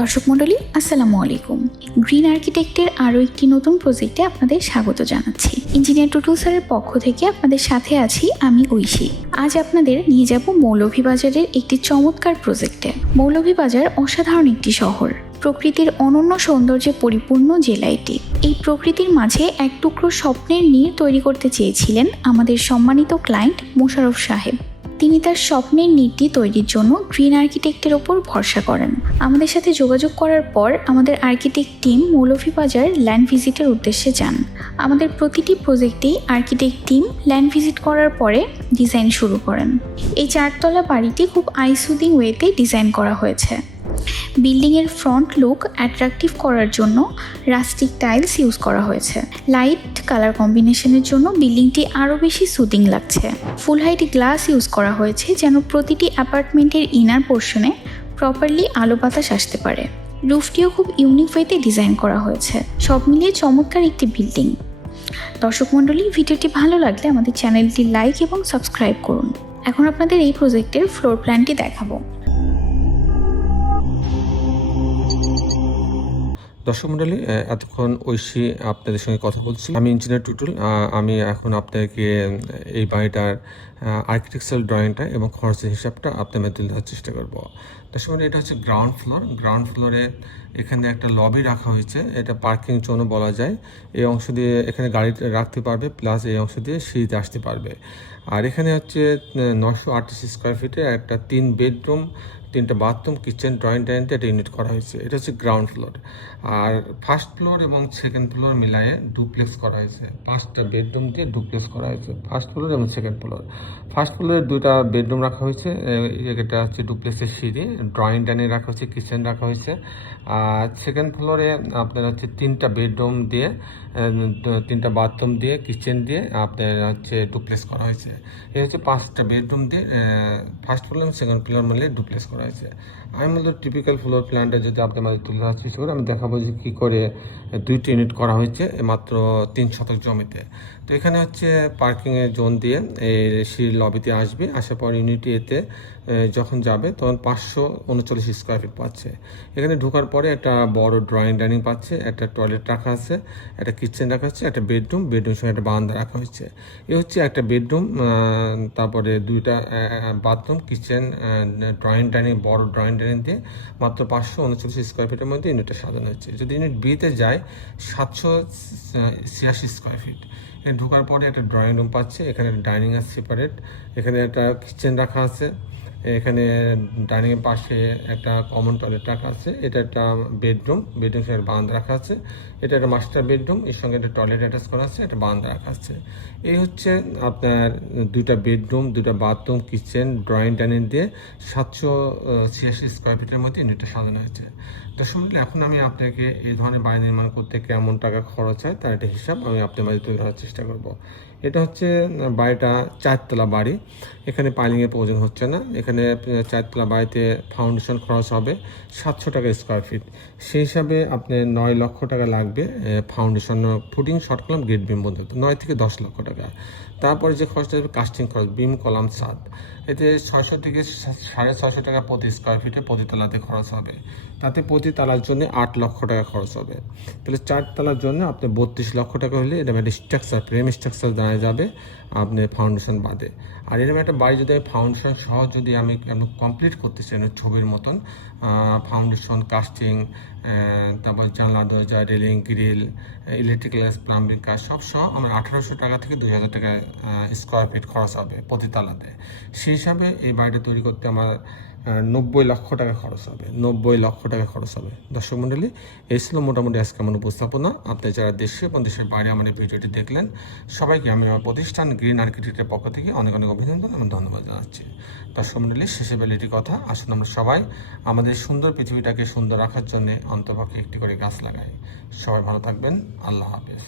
দর্শক মণ্ডলী, আসসালামু আলাইকুম। গ্রিন আর্কিটেক্টের আরও একটি নতুন প্রজেক্টে আপনাদের স্বাগত জানাচ্ছি। ইঞ্জিনিয়ার টুটুল স্যারের পক্ষ থেকে আপনাদের সাথে আছি আমি ঐশী। আজ আপনাদের নিয়ে যাব মৌলভীবাজারের একটি চমৎকার প্রজেক্টে। মৌলভীবাজার অসাধারণ একটি শহর, প্রকৃতির অনন্য সৌন্দর্যে পরিপূর্ণ জেলা এটি। এই প্রকৃতির মাঝে এক টুকরো স্বপ্নের নীড় তৈরি করতে চেয়েছিলেন আমাদের সম্মানিত ক্লায়েন্ট মোশাররফ সাহেব। তিনি তার স্বপ্নের নীতি তৈরির জন্য গ্রিন আর্কিটেক্টের ওপর ভরসা করেন। আমাদের সাথে যোগাযোগ করার পর আমাদের আর্কিটেক্ট টিম মৌলভীবাজার ল্যান্ড ভিজিটের উদ্দেশ্যে যান। আমাদের প্রতিটি প্রজেক্টেই আর্কিটেক্ট টিম ল্যান্ড ভিজিট করার পরে ডিজাইন শুরু করেন। এই 4 তলা বাড়িটি খুব আইসুদিং ওয়েতে ডিজাইন করা হয়েছে। বিল্ডিংয়ের ফ্রন্ট লুক অ্যাট্রাকটিভ করার জন্য রাস্টিক টাইলস ইউজ করা হয়েছে। লাইট কালার কম্বিনেশনের জন্য বিল্ডিংটি আরও বেশি সুদিং লাগছে। ফুল হাইট গ্লাস ইউজ করা হয়েছে যেন প্রতিটি অ্যাপার্টমেন্টের ইনার পোর্শনে প্রপারলি আলো বাতাস আসতে পারে। রুফটিও খুব ইউনিক ওয়েতে ডিজাইন করা হয়েছে। সব মিলিয়ে চমৎকার একটি বিল্ডিং। দর্শক মণ্ডলী, ভিডিওটি ভালো লাগলে আমাদের চ্যানেলটি লাইক এবং সাবস্ক্রাইব করুন। এখন আপনাদের এই প্রজেক্টের ফ্লোর প্ল্যানটি দেখাবো। দর্শক মণ্ডলী, এতক্ষণ ঐশী আপনাদের সঙ্গে কথা বলছি। আমি ইঞ্জিনিয়ার টুটুল। আমি এখন আপনাদেরকে এই বাড়িটার আর্কিটেকচারাল ড্রয়িংটা এবং খরচের হিসাবটা আপনাদের তুলে ধরার চেষ্টা করব। দর্শক মণ্ডলী, এটা হচ্ছে গ্রাউন্ড ফ্লোর। গ্রাউন্ড ফ্লোরে এখানে একটা লবি রাখা হয়েছে, এটা পার্কিং জন্য বলা যায়। এই অংশ দিয়ে এখানে গাড়ি রাখতে পারবে, প্লাস এই অংশ দিয়ে সিঁড়িতে আসতে পারবে। আর এখানে হচ্ছে 938 স্কোয়ার ফিটে একটা 3 বেডরুম, 3টা বাথরুম, কিচেন, ড্রয়িং ডাইনিং একটা ইউনিট করা হয়েছে। এটা হচ্ছে গ্রাউন্ড ফ্লোর। আর ফার্স্ট ফ্লোর এবং সেকেন্ড ফ্লোর মিলায়ে ডুপ্লেক্স করা হয়েছে। 5টা বেডরুম দিয়ে ডুপ্লেক্স করা হয়েছে, ফার্স্ট ফ্লোর এবং সেকেন্ড ফ্লোর। ফার্স্ট ফ্লোরে 2টা বেডরুম রাখা হয়েছে, এটা হচ্ছে ডুপ্লেক্সের সিঁড়ি, ড্রয়িং ডাইনিং রাখা হয়েছে, কিচেন রাখা হয়েছে। আর সেকেন্ড ফ্লোরে আপনার হচ্ছে 3টা বেডরুম দিয়ে, 3টা বাথরুম দিয়ে, কিচেন দিয়ে আপনার হচ্ছে ডুপ্লেক্স করা হয়েছে। এই হচ্ছে 5টা বেডরুম দিয়ে ফার্স্ট ফ্লোর এবং সেকেন্ড ফ্লোর মিলে ডুপ্লেক্স করা হয়েছে। আমি মূলত টিপিক্যাল ফ্লোর প্ল্যানটা যদি আপনার মাঝে তুলে ধরার চেষ্টা করি, আমি দেখাবো যে কী করে 2টি ইউনিট করা হয়েছে মাত্র 3 শতক জমিতে। তো এখানে হচ্ছে পার্কিংয়ের জোন দিয়ে এই সিঁড়ির লবিতে আসবে, আসার পর ইউনিটি এতে যখন যাবে তখন 539 স্কোয়ার ফিট পাচ্ছে। এখানে ঢোকার পরে একটা বড় ড্রয়িং ডাইনিং পাচ্ছে, একটা টয়লেট রাখা আছে, একটা কিচেন রাখা আছে, একটা বেডরুম সঙ্গে একটা বারান্দা রাখা হয়েছে। এ হচ্ছে একটা বেডরুম, তারপরে 2টা বাথরুম, কিচেন, ড্রয়িং ডাইনিং, বড় ড্রয়িং ডাইনিং দিয়ে মাত্র 539 স্কোয়ার ফিটের মধ্যে ইউনিটটা সাজানো হচ্ছে। যদি ইউনিট বিতে যায় 786 স্কোয়ার ফিট। ঢোকার পরে একটা ড্রয়িং রুম পাচ্ছে, এখানে ডাইনিং আছে সেপারেট, এখানে একটা কিচেন রাখা আছে, এখানে ডাইনিংয়ের পাশে একটা কমন টয়লেট রাখা আছে, এটা একটা বেডরুম সঙ্গে বারান্দা রাখা আছে, এটা একটা মাস্টার বেডরুম, এর সঙ্গে একটা টয়লেট অ্যাটাচ করা আছে, একটা বারান্দা রাখা আছে। এই হচ্ছে আপনার 2টা বেডরুম, 2টা বাথরুম, কিচেন, ড্রয়িং ডাইনিং দিয়ে 786 স্কোয়ার ফিটের মধ্যে ইউনিটটা সাজানো হয়েছে। তো শুনলে এখন আমি আপনাকে এই ধরনের বাড়ি নির্মাণ করতে কেমন টাকা খরচ হয় তার একটা হিসাব আমি আপনার মাঝে তুলে ধরার চেষ্টা করব। এটা হচ্ছে বাড়িটা 4 তলা বাড়ি, এখানে পাইলিংয়ের প্রয়োজন হচ্ছে না। এখানে 4 তলা বাড়িতে ফাউন্ডেশন খরচ হবে 700 টাকা স্কোয়ার ফিট। সেই হিসাবে আপনার 9 লক্ষ টাকা লাগবে foundation, footing, short column, grade beam পর্যন্ত 9 থেকে 10 লক্ষ টাকা। তারপরে যে খরচটা হবে কাস্টিং খরচ, বিম, কলাম, ছাদ, এতে 600 থেকে 650 টাকা প্রতি স্কোয়ার ফিটে প্রতি তলাতে খরচ হবে। তাতে প্রতি তলার জন্য 8 লক্ষ টাকা খরচ হবে। তাহলে 4 তলার জন্য আপনি 32 লক্ষ টাকা হলে এরকম একটা স্ট্রাকচার, ফ্রেম স্ট্রাকচার দেওয়া যাবে আপনার ফাউন্ডেশন বাদে। আর এরকম একটা বাড়ি যদি ফাউন্ডেশন সহ যদি আমি কমপ্লিট করতে চাই ছবির মতন, ফাউন্ডেশন, কাস্টিং, তারপর জানলা, দরজা, রেলিং, গ্রিল, ইলেকট্রিক্যাল, প্লাম্বিং কাজ সব সহ আমার 1800 টাকা থেকে 2000 টাকা স্কোয়ার ফিট খরচ হবে প্রতি তলাতে। সেই হিসাবে এই বাড়িটা তৈরি করতে আমার 90 লক্ষ টাকা খরচ হবে। 90 লক্ষ টাকা খরচ হবে। দর্শক মণ্ডলী, এই ছিল মোটামুটি আজকে আমার উপস্থাপনা। আপনি যারা দেশে এবং দেশের বাইরে আমার এই ভিডিওটি দেখলেন, সবাইকে আমি আমার প্রতিষ্ঠান গ্রিন আর্কিটেক্টের পক্ষ থেকে অনেক অনেক অভিনন্দন এবং ধন্যবাদ জানাচ্ছি। দর্শক মণ্ডলী, শেষে বেলে একটি কথা, আসুন আমরা সবাই আমাদের সুন্দর পৃথিবীটাকে সুন্দর রাখার জন্য অন্তপক্ষে একটি করে গাছ লাগাই। সবাই ভালো থাকবেন। আল্লাহ হাফেজ।